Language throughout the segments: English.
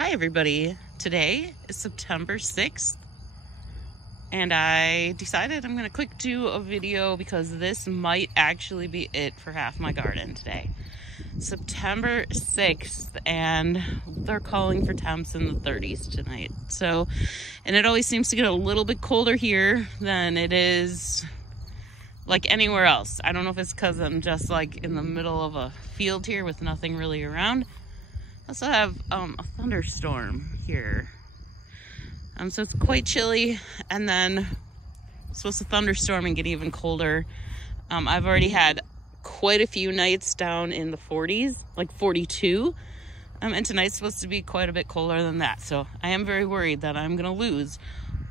Hi everybody, today is September 6th and I decided I'm gonna quick do a video because this might actually be it for half my garden today. September 6th and they're calling for temps in the 30s tonight. And it always seems to get a little bit colder here than it is like anywhere else. I don't know if it's because I'm just like in the middle of a field here with nothing really around. I also have a thunderstorm here. So it's quite chilly, and then it's supposed to thunderstorm and get even colder. I've already had quite a few nights down in the 40s, like 42. And tonight's supposed to be quite a bit colder than that. So I am very worried that I'm gonna lose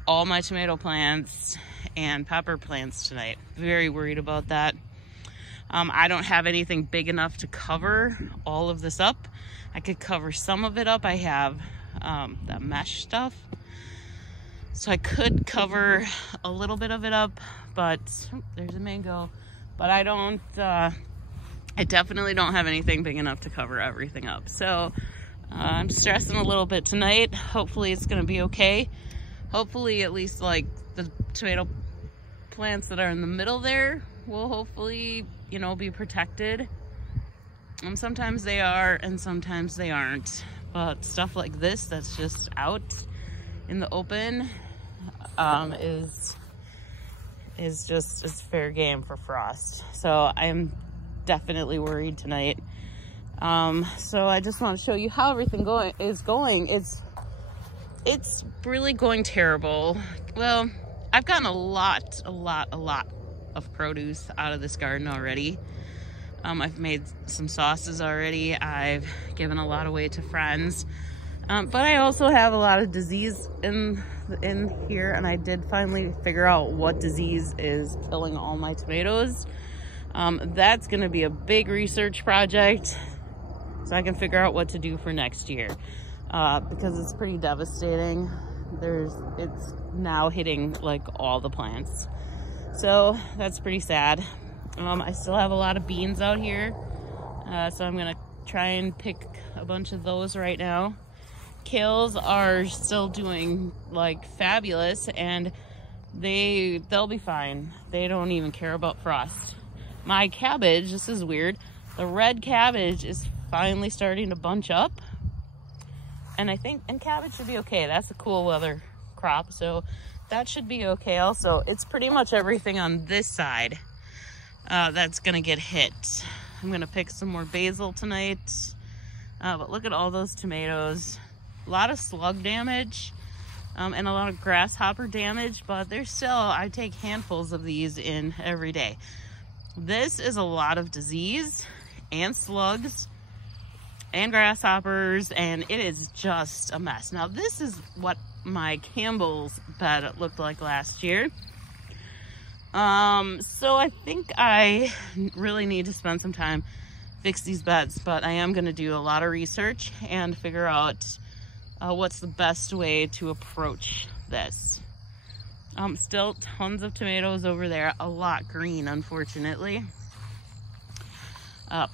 all my tomato plants and pepper plants tonight. Very worried about that. I don't have anything big enough to cover all of this up. I could cover some of it up. I have that mesh stuff. So I could cover a little bit of it up, but there's a mango. But I definitely don't have anything big enough to cover everything up. So I'm stressing a little bit tonight. Hopefully it's gonna be okay. Hopefully at least like the tomato plants that are in the middle there will hopefully, you know, be protected. Sometimes they are and sometimes they aren't. But stuff like this that's just out in the open is fair game for frost. So I'm definitely worried tonight. So I just want to show you how everything is going. It's really going terrible. Well, I've gotten a lot of produce out of this garden already. I've made some sauces already. I've given a lot away to friends. But I also have a lot of disease in here, and I did finally figure out what disease is killing all my tomatoes. That's gonna be a big research project so I can figure out what to do for next year. Because it's pretty devastating. It's now hitting like all the plants. So that's pretty sad. I still have a lot of beans out here. So I'm gonna try and pick a bunch of those right now. Kales are still doing like fabulous, and they'll be fine. They don't even care about frost. My cabbage, this is weird. The red cabbage is finally starting to bunch up. And cabbage should be okay. That's a cool weather crop, so that should be okay also. It's pretty much everything on this side that's gonna get hit. I'm gonna pick some more basil tonight. But look at all those tomatoes. A lot of slug damage and a lot of grasshopper damage, but there's still, I take handfuls of these in every day. This is a lot of disease and slugs and grasshoppers, and it is just a mess. Now this is what my Campbell's bed looked like last year. So I think I really need to spend some time fix these beds, but I am going to do a lot of research and figure out what's the best way to approach this. Still tons of tomatoes over there, a lot green, unfortunately.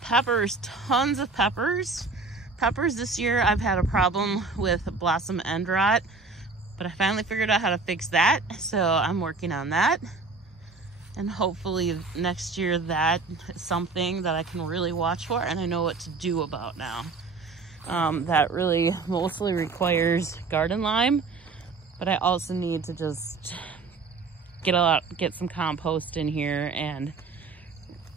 Peppers, tons of peppers. Peppers this year, I've had a problem with blossom end rot, but I finally figured out how to fix that, so I'm working on that. And hopefully next year that is something that I can really watch for and I know what to do about now. That really mostly requires garden lime, but I also need to just get some compost in here, and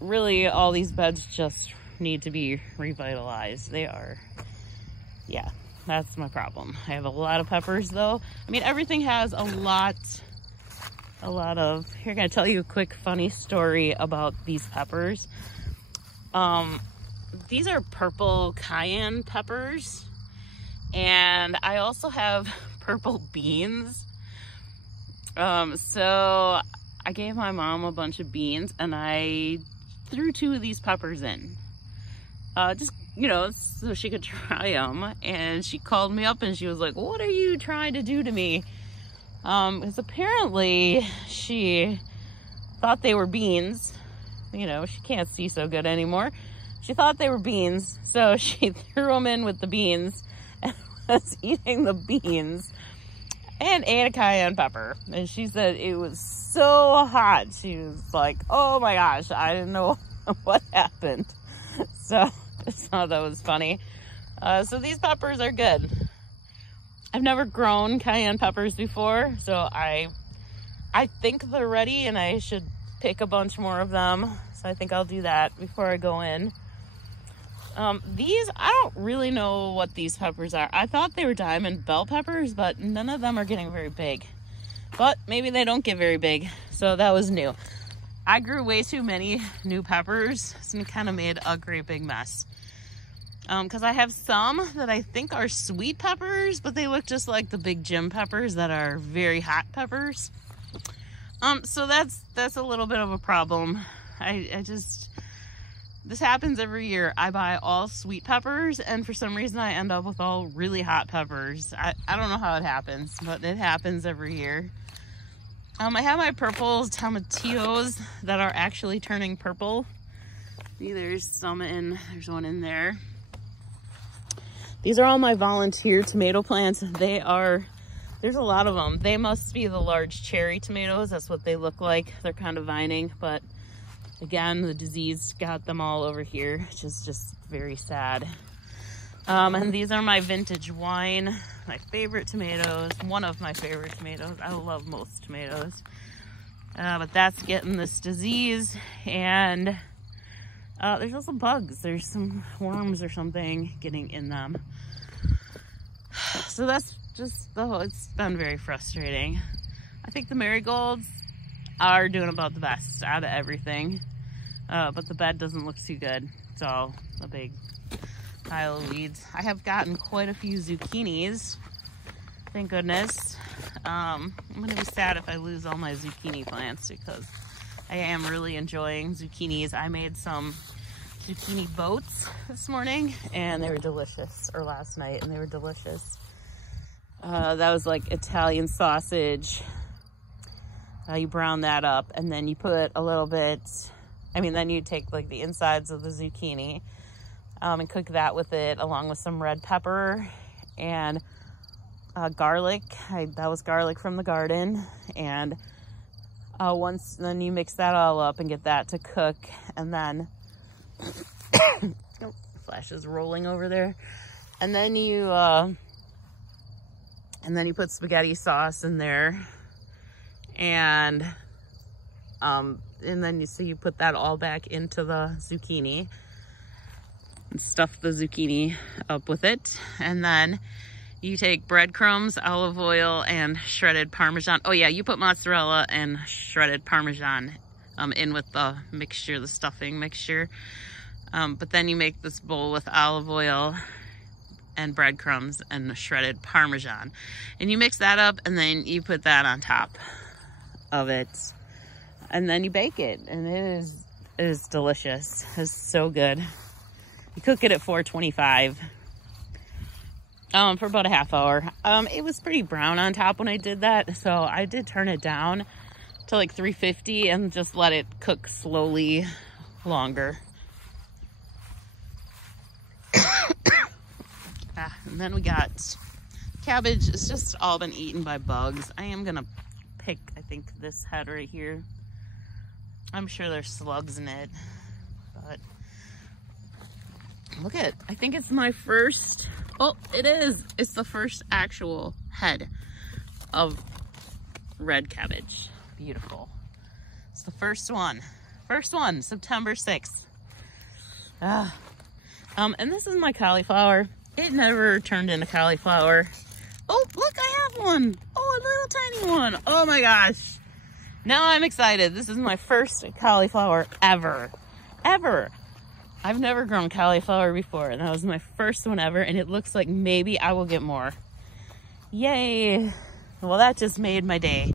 really all these beds just need to be revitalized. Yeah, that's my problem. I have a lot of peppers though. I mean, everything has a lot of, here, I'm gonna tell you a quick funny story about these peppers. These are purple cayenne peppers, and I also have purple beans. So I gave my mom a bunch of beans and I threw 2 of these peppers in, just, you know, so she could try them. And she called me up and she was like, "What are you trying to do to me?" Because apparently she thought they were beans. You know, she can't see so good anymore. She thought they were beans, so she threw them in with the beans. And was eating the beans and ate a cayenne pepper. And she said it was so hot. She was like, oh my gosh, I didn't know what happened. So I just thought that was funny. So these peppers are good. I've never grown cayenne peppers before, so I think they're ready and I should pick a bunch more of them. So I think I'll do that before I go in. These, I don't really know what these peppers are. I thought they were diamond bell peppers, but none of them are getting very big. But maybe they don't get very big, so that was new. I grew way too many new peppers and kind of made a great big mess. Because I have some that I think are sweet peppers, but they look just like the Big Jim peppers that are very hot peppers. So that's a little bit of a problem. This happens every year. I buy all sweet peppers, and for some reason I end up with all really hot peppers. I don't know how it happens, but it happens every year. I have my purple tomatillos that are actually turning purple. See, there's one in there. These are all my volunteer tomato plants. There's a lot of them. They must be the large cherry tomatoes. That's what they look like. They're kind of vining, but again, the disease got them all over here, which is just very sad. And these are my vintage wine, my favorite tomatoes, one of my favorite tomatoes. I love most tomatoes. But that's getting this disease, and there's also bugs. There's some worms or something getting in them. So that's just it's been very frustrating. I think the marigolds are doing about the best out of everything. But the bed doesn't look too good. It's all a big pile of weeds. I have gotten quite a few zucchinis. Thank goodness. I'm gonna be sad if I lose all my zucchini plants because I am really enjoying zucchinis. I made some zucchini boats this morning and they were delicious, or last night, and they were delicious. That was like Italian sausage. You brown that up and then you put a little bit, then you take like the insides of the zucchini and cook that with it along with some red pepper and garlic. That was garlic from the garden. And then you mix that all up and get that to cook. And then, Flash is rolling over there. And then you put spaghetti sauce in there. And then you put that all back into the zucchini and stuff the zucchini up with it. And then you take breadcrumbs, olive oil, and shredded Parmesan. Oh yeah, you put mozzarella and shredded Parmesan in with the mixture, the stuffing mixture. But then you make this bowl with olive oil and breadcrumbs and shredded Parmesan. And you mix that up and then you put that on top of it. And then you bake it, and it is delicious. It's so good. You cook it at 425 for about a half hour. It was pretty brown on top when I did that, so I did turn it down to like 350 and just let it cook slowly longer. And then we got cabbage. It's just all been eaten by bugs. I am gonna pick, I think, this head right here. I'm sure there's slugs in it, but look at, I think it's my first, oh, it is. It's the first actual head of red cabbage. Beautiful. It's the first one. First one, September 6th. And this is my cauliflower. It never turned into cauliflower. Oh, look, I have one. Oh, a little tiny one. Oh my gosh. Now I'm excited. This is my first cauliflower ever. I've never grown cauliflower before, and that was my first one ever, and it looks like maybe I will get more. Yay. Well, that just made my day.